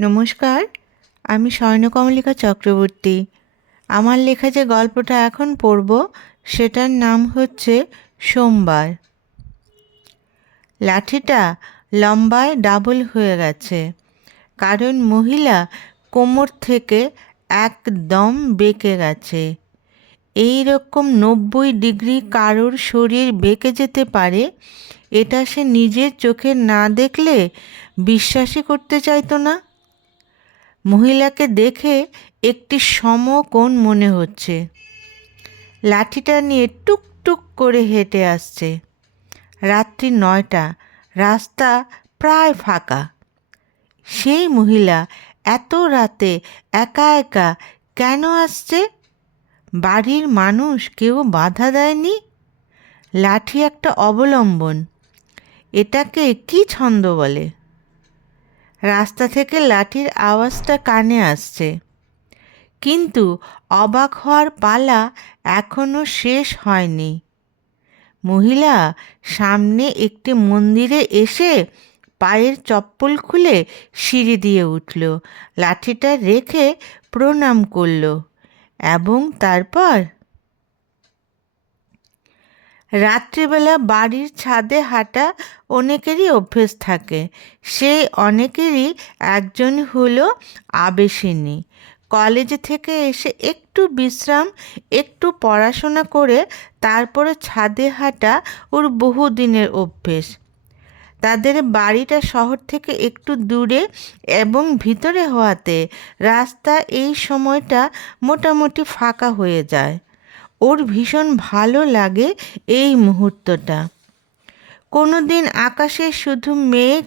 নমস্কার, আমি স্বর্ণকমলিকা চক্রবর্তী। আমার লেখা যে গল্পটা এখন পড়ব, সেটার নাম হচ্ছে সোমবার। লাঠিটা লম্বায় ডাবল হয়ে গেছে। কারণ মহিলা কোমর থেকে একদম বেঁকে গেছে। এই রকম নব্বই ডিগ্রি কারোর শরীর বেঁকে যেতে পারে, এটা সে নিজের চোখে না দেখলে বিশ্বাসই করতে চাইতো না। মহিলাকে দেখে একটি সমকোণ মনে হচ্ছে। লাঠিটা নিয়ে টুকটুক করে হেঁটে আসছে। রাত্রি নয়টা, রাস্তা প্রায় ফাঁকা। সেই মহিলা এত রাতে একা একা কেন আসছে? বাড়ির মানুষ কেউ বাধা দেয়নি? লাঠি একটা অবলম্বন, এটাকে কি ছন্দ বলে? রাস্তা থেকে লাঠির আওয়াজটা কানে আসছে। কিন্তু অবাক হওয়ার পালা এখনও শেষ হয়নি। মহিলা সামনে একটি মন্দিরে এসে পায়ের চপ্পল খুলে সিঁড়ি দিয়ে উঠল, লাঠিটা রেখে প্রণাম করল এবং তারপর রাত্রিবেলা বাড়ির ছাদে হাঁটা অনেকেরই অভ্যেস থাকে। সেই অনেকেরই একজন হলো আবেশিনী। কলেজ থেকে এসে একটু বিশ্রাম, একটু পড়াশোনা করে তারপরে ছাদে হাঁটা ওর বহুদিনের অভ্যেস। তাদের বাড়িটা শহর থেকে একটু দূরে এবং ভিতরে হওয়াতে রাস্তা এই সময়টা মোটামুটি ফাঁকা হয়ে যায়। ওর ভীষণ ভালো লাগে এই মুহূর্তটা। কোনো দিন আকাশে শুধু মেঘ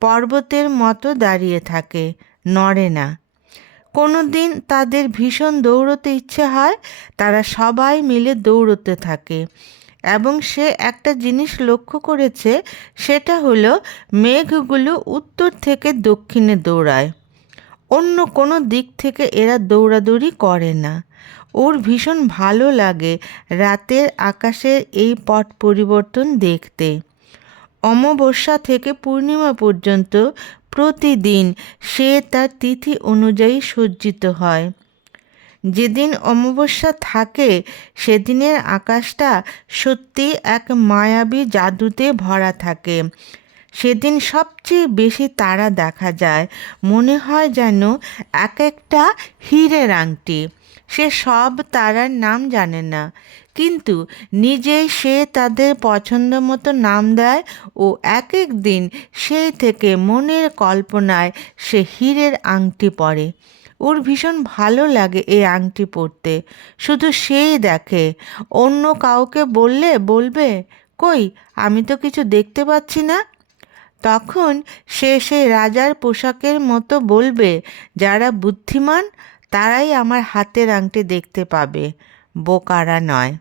পর্বতের মতো দাঁড়িয়ে থাকে, নড়ে না। কোনো দিন তাদের ভীষণ দৌড়তে ইচ্ছে হয়, তারা সবাই মিলে দৌড়তে থাকে। এবং সে একটা জিনিস লক্ষ্য করেছে, সেটা হলো মেঘগুলো উত্তর থেকে দক্ষিণে দৌড়ায়। অন্য কোনো দিক থেকে এরা দৌড়াদৌড়ি করে না। ওর ভীষণ ভালো লাগে রাতের আকাশের এই পট পরিবর্তন দেখতে। অমাবস্যা থেকে পূর্ণিমা পর্যন্ত প্রতিদিন সে তার তিথি অনুযায়ী সজ্জিত হয়। যেদিন অমাবস্যা থাকে, সেদিনের আকাশটা সত্যি এক মায়াবী জাদুতে ভরা থাকে। সেদিন সবচেয়ে বেশি তারা দেখা যায়। মনে হয় যেন এক একটা হীরের আংটি। সে সব তারার নাম জানে না। কিন্তু নিজেই সে তাদের পছন্দ মতো নাম দেয় ও এক এক দিন সেই থেকে মনের কল্পনায় সে হীরের আংটি পরে। ওর ভীষণ ভালো লাগে এই আংটি পরতে। শুধু সেই দেখে। অন্য কাউকে বললে বলবে, কই, আমি তো কিছু দেখতে পাচ্ছি না? তখন সে সেই রাজার পোশাকের মতো বলবে, যারা বুদ্ধিমান তারাই আমার হাতের আংটি দেখতে পাবে, বোকারা নয়।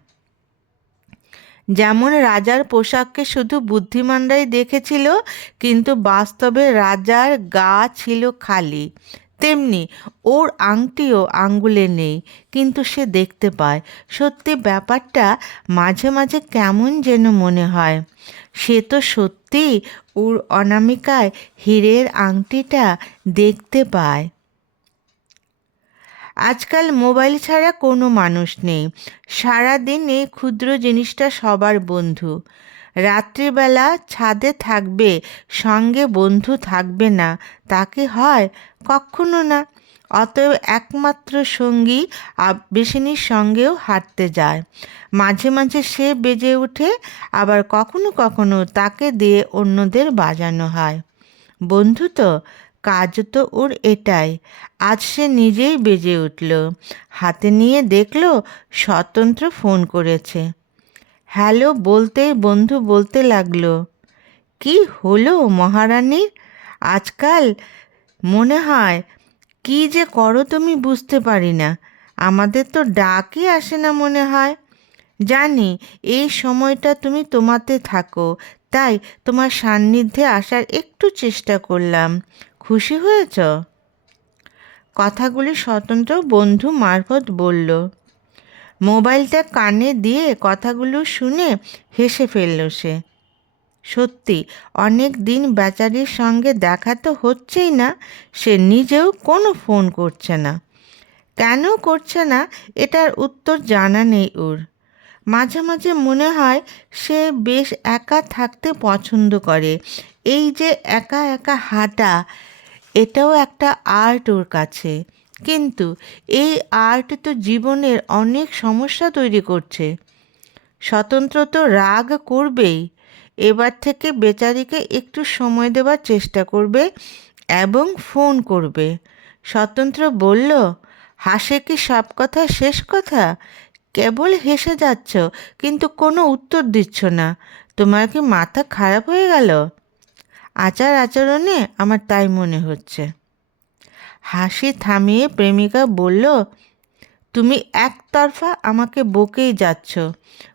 যেমন রাজার পোশাককে শুধু বুদ্ধিমানরাই দেখেছিল, কিন্তু বাস্তবে রাজার গা ছিল খালি। তেমনি ওর আংটিও আঙ্গুলে নেই, কিন্তু সে দেখতে পায়। সত্যি ব্যাপারটা মাঝে মাঝে কেমন যেন মনে হয়। সে তো সত্যি ওর অনামিকায় হীরের আংটিটা দেখতে পায়। আজকাল মোবাইল ছাড়া কোনো মানুষ নেই। সারাদিন এই ক্ষুদ্র জিনিসটা সবার বন্ধু। রাত্রিবেলা ছাদে থাকবে, সঙ্গে বন্ধু থাকবে না, তাকে হয় কখনো না। অতএব একমাত্র সঙ্গী আবেশিনীর সঙ্গেও হাঁটতে যায়। মাঝে মাঝে সে বেজে ওঠে, আবার কখনো কখনো তাকে দিয়ে অন্যদের বাজানো হয়। বন্ধু তো কাজ তো ওর এটাই। আজ সে নিজেই বেজে উঠল। হাতে নিয়ে দেখল স্বতন্ত্র ফোন করেছে। হ্যালো বলতেই বন্ধু বলতে লাগল, কি হলো মহারানীর আজকাল মনে হয় কি যে করো তুমি বুঝতে পারি না। আমাদের তো ডাকই আসে না মনে হয়। জানি এই সময়টা তুমি তোমাতে থাকো, তাই তোমার সান্নিধ্যে আসার একটু চেষ্টা করলাম। খুশি হয়েছ? কথাগুলি স্বতন্ত্র বন্ধু মারফত বলল। মোবাইলটা কানে দিয়ে কথাগুলো শুনে হেসে ফেলল সে। সত্যি, অনেক দিন বেচারির সঙ্গে দেখা তো হচ্ছেই না, সে নিজেও কোনো ফোন করছে না। কেন করছে না, এটার উত্তর জানা নেই ওর। মাঝে মাঝে মনে হয় সে বেশ একা থাকতে পছন্দ করে। এই যে একা একা হাঁটা এটাও একটা আর্ট ওর কাছে। কিন্তু এই আর্ট তো জীবনের অনেক সমস্যা তৈরি করছে। স্বতন্ত্র তো রাগ করবেই। এবার থেকে বেচারিকে একটু সময় দেওয়ার চেষ্টা করবে এবং ফোন করবে। স্বতন্ত্র বলল, হাসে কি সব কথা শেষ কথা? কেবল হেসে যাচ্ছ, কিন্তু কোনো উত্তর দিচ্ছ না। তোমার কি মাথা খারাপ হয়ে গেল? আচার আচরণে আমার তাই মনে হচ্ছে। হাসি থামিয়ে প্রেমিকা বলল, তুমি একতরফা আমাকে বকেই যাচ্ছ।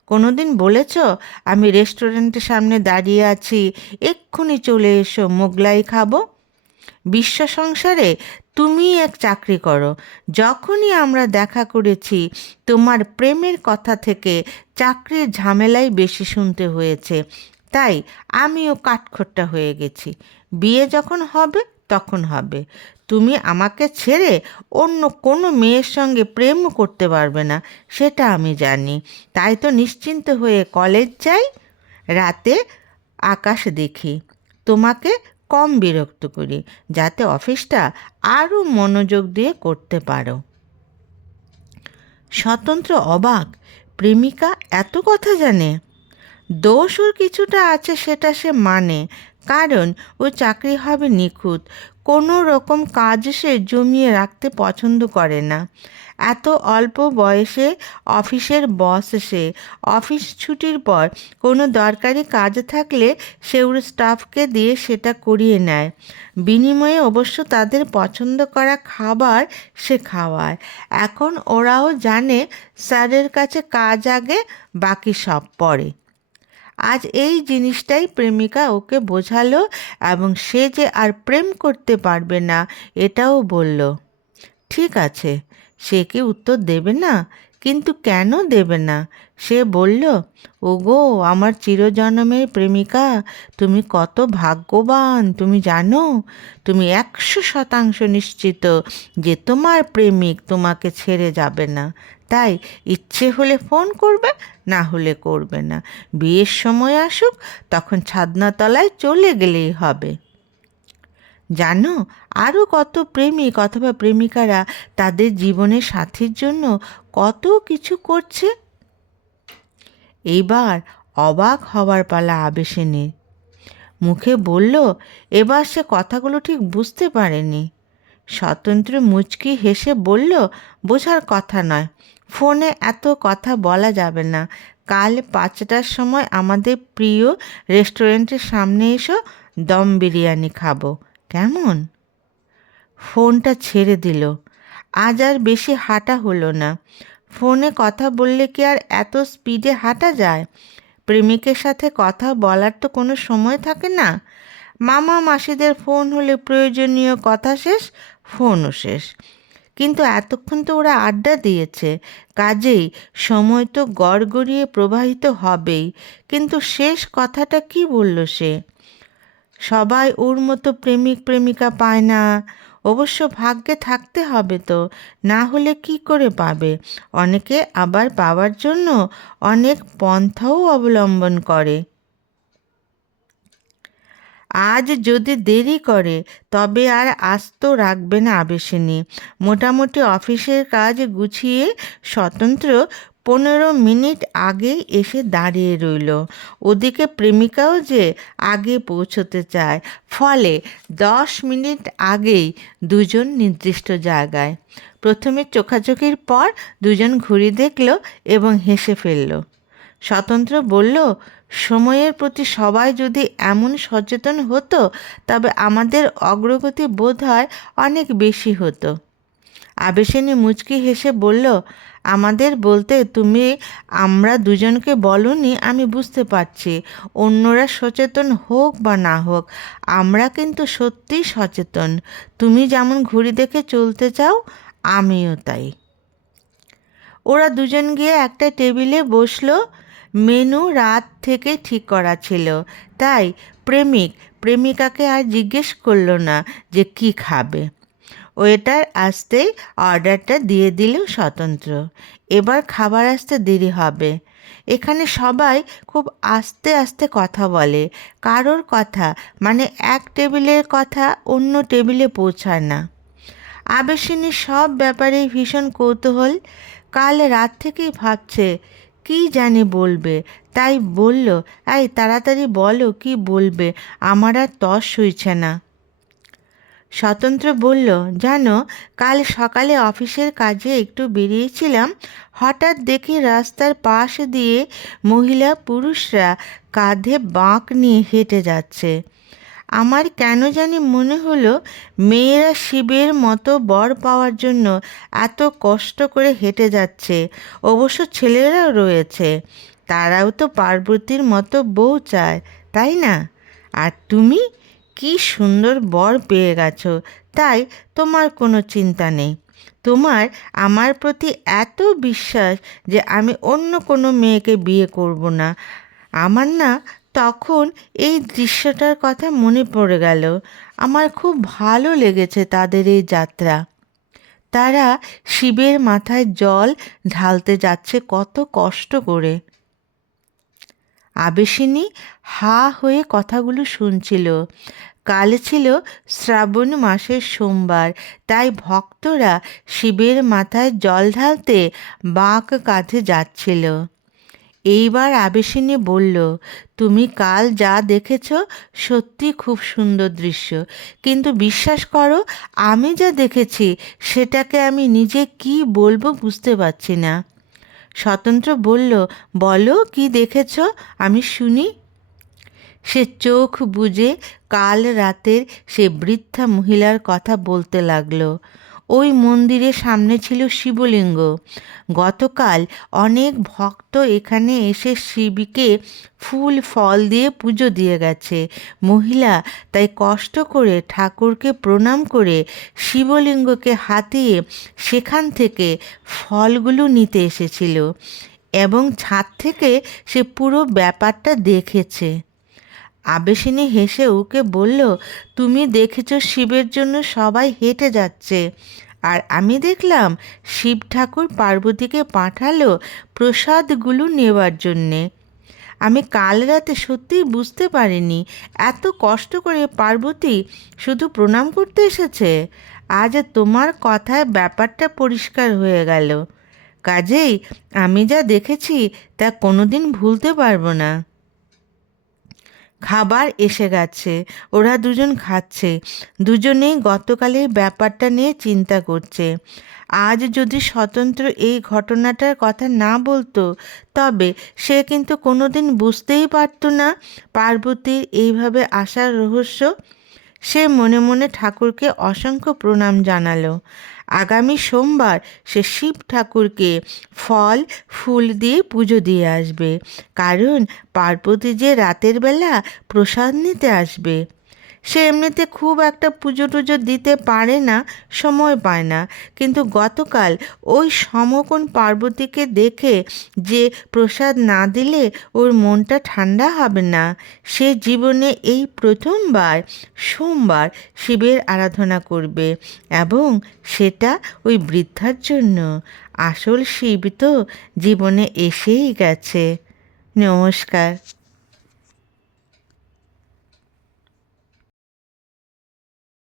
কোনোদিন বলেছ, আমি রেস্টুরেন্টের সামনে দাঁড়িয়ে আছি, এক্ষুনি চলে এসো, মোগলাই খাব। বিশ্ব সংসারে তুমি এক চাকরি করো। যখনই আমরা দেখা করেছি, তোমার প্রেমের কথা থেকে চাকরির ঝামেলাই বেশি শুনতে হয়েছে। তাই আমিও কাঠখোট্টা হয়ে গেছি। বিয়ে যখন হবে, তখন হবে। তুমি আমাকে ছেড়ে অন্য কোনো মেয়ের সঙ্গে প্রেম করতে পারবে না, সেটা আমি জানি। তাই তো নিশ্চিন্ত হয়ে কলেজ যাই, রাতে আকাশ দেখি। তোমাকে কম বিরক্ত করি, যাতে অফিসটা আরও মনোযোগ দিয়ে করতে পারো। স্বতন্ত্র অবাক, প্রেমিকা এত কথা জানে। দোষ ওর কিছুটা আছে সেটা সে মানে কারণ ও চাকরি হবে নিখুঁত। কোনো রকম কাজ সে জমিয়ে রাখতে পছন্দ করে না। এত অল্প বয়সে অফিসের বস সে। অফিস ছুটির পর কোনো দরকারি কাজ থাকলে সে ওর স্টাফকে দিয়ে সেটা করিয়ে নেয়। বিনিময়ে অবশ্য তাদের পছন্দ করা খাবার সে খাওয়ায়। এখন ওরাও জানে স্যারের কাছে কাজ আগে, বাকি সব পরে। আজ এই জিনিসটাই প্রেমিকা ওকে বোঝালো এবং সে যে আর প্রেম করতে পারবে না, এটাও বলল। ঠিক আছে, সে কি উত্তর দেবে না? কিন্তু কেন দেবে না? সে বলল, ওগো, আমার চিরজন্মের প্রেমিকা, তুমি কত ভাগ্যবান, তুমি জানো? তুমি একশো শতাংশ নিশ্চিত যে তোমার প্রেমিক তোমাকে ছেড়ে যাবে না। তাই ইচ্ছে হলে ফোন করবে, না হলে করবে না। বিয়ের সময় আসুক, তখন ছাদনাতলায় চলে গেলেই হবে। জানো আরও কত প্রেমিক অথবা প্রেমিকারা তাদের জীবনের সাথীর জন্য কত কিছু করছে? এইবার অবাক হওয়ার পালা আবেশিনীর। মুখে বলল, এবার সে কথাগুলো ঠিক বুঝতে পারেনি। স্বতন্ত্র মুচকি হেসে বলল, বোঝার কথা নয়। ফোনে এত কথা বলা যাবে না। কাল পাঁচটার সময় আমাদের প্রিয় রেস্টুরেন্টের সামনে এসো, দম বিরিয়ানি খাব। কেমন? ফোনটা ছেড়ে দিল। আজ আর বেশি হাঁটা হলো না। ফোনে কথা বললে কি আর এত স্পিডে হাঁটা যায়? প্রেমিকের সাথে কথা বলার তো কোনো সময় থাকে না। মামা মাসিদের ফোন হলে প্রয়োজনীয় কথা শেষ, ফোনও শেষ। কিন্তু এতক্ষণ তো ওরা আড্ডা দিয়েছে। কাজেই সময় তো গড়গড়িয়ে প্রবাহিত হবেই। কিন্তু শেষ কথাটা কি বলল সে? সবাই ওর মতো প্রেমিক প্রেমিকা পায় না। অবশ্য ভাগ্যে থাকতে হবে তো, না হলে কি করে পাবে? অনেকে আবার পাওয়ার জন্য অনেক পন্থাও অবলম্বন করে। আজ যদি দেরি করে, তবে আর আস্ত রাখবে না আবেশিনী। মোটামুটি অফিসের কাজ গুছিয়ে স্বতন্ত্র পনেরো মিনিট আগেই এসে দাঁড়িয়ে রইল। ওদিকে প্রেমিকাও যে আগে পৌঁছতে চায়, ফলে দশ মিনিট আগেই দুজন নির্দিষ্ট জায়গায়। প্রথমে চোখাচোখির পর দুজন ঘুরি দেখল এবং হেসে ফেলল। স্বতন্ত্র বলল, সময়ের প্রতি সবাই যদি এমন সচেতন হতো, তবে আমাদের অগ্রগতি বোধ হয় অনেক বেশি হতো। আবেশিনী মুচকি হেসে বলল আমাদের বলতে তুমি আমরা দুজনকে বলনি, আমি বুঝতে পারছি। অন্যরা সচেতন হোক বা না হোক, আমরা কিন্তু সত্যিই সচেতন। তুমি যেমন ঘড়ি দেখে চলতে চাও, আমিও তাই। ওরা দুজন গিয়ে একটা টেবিলে বসল। মেনু রাত থেকে ঠিক করা ছিল। তাই প্রেমিক, প্রেমিকাকে আর জিজ্ঞেস করল না যে কি খাবে। ওয়েটার আসতেই অর্ডারটা দিয়ে দিল স্বতন্ত্র। এবার খাবার আসতে দেরি হবে। এখানে সবাই খুব আস্তে আস্তে কথা বলে। কারোর কথা মানে এক টেবিলের কথা অন্য টেবিলে পৌঁছায় না। আবেশিনী সব ব্যাপারেই ভীষণ কৌতূহল। কাল রাত থেকেই ভাবছে, কি জানি বলবে? তাই বলল, এই, তাড়াতাড়ি বলো, কি বলবে? আমার আর তস সইছে না। স্বতন্ত্র বলল, জানো, কাল সকালে অফিসের কাজে একটু বেরিয়েছিলাম। হঠাৎ দেখি রাস্তার পাশ দিয়ে মহিলা পুরুষরা কাঁধে বাঁক নিয়ে হেঁটে যাচ্ছে। আমার কেন জানি মনে হলো, মেয়েরা শিবের মতো বর পাওয়ার জন্য এত কষ্ট করে হেঁটে যাচ্ছে। অবশ্য ছেলেরাও রয়েছে। তারাও তো পার্বতীর মতো বউ চায়, তাই না? আর তুমি? কি সুন্দর বর পেয়ে গেছো, তাই তোমার কোনো চিন্তা নেই। তোমার, আমার প্রতি এত বিশ্বাস যে আমি অন্য কোনো মেয়েকে বিয়ে করব না। আমার না তখন এই দৃশ্যটার কথা মনে পড়ে গেল। আমার খুব ভালো লেগেছে তাদের এই যাত্রা। তারা শিবের মাথায় জল ঢালতে যাচ্ছে কত কষ্ট করে। আবেশিনী হা হয়ে কথাগুলো শুনছিল। কাল ছিল শ্রাবণ মাসের সোমবার, তাই ভক্তরা শিবের মাথায় জল ঢালতে বাঁক কাঁধে যাচ্ছিল। এইবার আবেশিনী বলল, তুমি কাল যা দেখেছ সত্যি খুব সুন্দর দৃশ্য। কিন্তু বিশ্বাস করো, আমি যা দেখেছি সেটাকে আমি নিজে কি বলব বুঝতে পারছি না। স্বতন্ত্র বলল, বলো কি দেখেছ? আমি শুনি। সে চোখ বুজে কাল রাতের সে বৃদ্ধা মহিলার কথা বলতে লাগল। ওই মন্দিরের সামনে ছিল শিবলিঙ্গ। গতকাল অনেক ভক্ত এখানে এসে শিবকে ফুল, ফল দিয়ে পুজো দিয়ে গেছে। মহিলা তাই কষ্ট করে ঠাকুরকে প্রণাম করে শিবলিঙ্গকে হাতিয়ে সেখান থেকে ফলগুলো নিতে এসেছিল এবং ছাদ থেকে সে পুরো ব্যাপারটা দেখেছে। আবেশিনী হেসে ওকে বলল, তুমি দেখেছ শিবের জন্য সবাই হেঁটে যাচ্ছে। আর আমি দেখলাম শিব ঠাকুর পার্বতীকে পাঠালো প্রসাদগুলো নেওয়ার জন্যে। আমি কাল রাতে সত্যিই বুঝতে পারিনি এত কষ্ট করে পার্বতী শুধু প্রণাম করতে এসেছে। আজ তোমার কথায় ব্যাপারটা পরিষ্কার হয়ে গেল। কাজেই আমি যা দেখেছি তা কোনোদিন ভুলতে পারব না। খাবার এসে গেছে, ওরা দুজন খাচ্ছে। দুজনেই গতকালের ব্যাপারটা নিয়ে চিন্তা করছে। আজ যদি স্বতন্ত্র এই ঘটনাটার কথা না বলতো, তবে সে কিন্তু কোনোদিন বুঝতেই পারতো না পার্বতীর এইভাবে আসার রহস্য। সে মনে মনে ঠাকুরকে অসংখ্য প্রণাম জানালো। আগামী সোমবার সে শিব ঠাকুরকে ফল, ফুল দিয়ে পুজো দিয়ে আসবে। কারণ পার্বতী যে রাতের বেলা প্রসাদ নিতে আসবে। সে এমনিতে খুব একটা পুজো টুজো দিতে পারে না, সময় পায় না। কিন্তু গতকাল ওই সমকোণ পার্বতীকে দেখে যে প্রসাদ না দিলে ওর মনটা ঠান্ডা হবে না, সে জীবনে এই প্রথমবার সোমবার শিবের আরাধনা করবে এবং সেটা ওই বৃদ্ধার জন্য। আসল শিব তো জীবনে এসেই গেছে। নমস্কার।